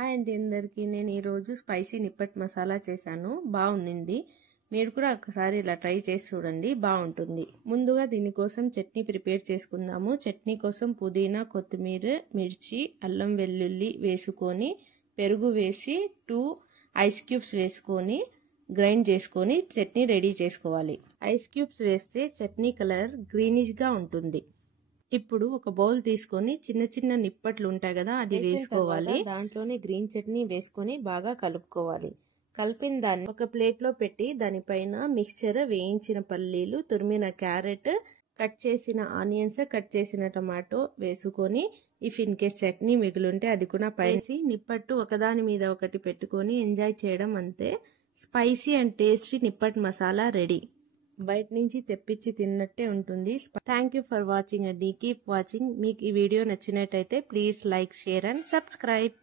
Hi అండి అందరికీ. నేను ఈరోజు స్పైసీ నిప్పట్ మసాలా చేశాను. బాగుంది. మీరు కూడా ఒకసారి ఇలా ట్రై చేసి చూడండి, బాగుంటుంది. ముందుగా దీనికోసం చట్నీ ప్రిపేర్ చేసుకుందాము. చట్నీ కోసం పుదీనా, కొత్తిమీర, మిర్చి, అల్లం వెల్లుల్లి వేసుకొని పెరుగు వేసి 2 ఐస్ క్యూబ్స్ వేసుకొని గ్రైండ్ చేసుకొని చట్నీ రెడీ చేసుకోవాలి. ఐస్ క్యూబ్స్ వేస్తే చట్నీ కలర్ గ్రీనిష్గా ఉంటుంది. ఇప్పుడు ఒక బౌల్ తీసుకొని చిన్న చిన్న నిప్పట్లు ఉంటాయి కదా, అది వేసుకోవాలి. దాంట్లోనే గ్రీన్ చట్నీ వేసుకొని బాగా కలుపుకోవాలి. కలిపిన దాన్ని ఒక ప్లేట్లో పెట్టి దానిపైన మిక్స్చర్, వేయించిన పల్లీలు, తురిమిన క్యారెట్, కట్ చేసిన ఆనియన్స్, కట్ చేసిన టమాటో వేసుకొని ఇఫ్ ఇన్ కేస్ చట్నీ మిగులుంటే అది కూడా పైసి నిప్పట్టు ఒకదాని మీద ఒకటి పెట్టుకొని ఎంజాయ్ చేయడం అంతే. Spicy and tasty nippat masala ready. బయట నుంచి తెప్పించి తిన్నట్టే ఉంటుంది. థ్యాంక్ యూ ఫర్ వాచింగ్ అండి. Keep watching. మీకు ఈ వీడియో నచ్చినట్టయితే please like, share and subscribe.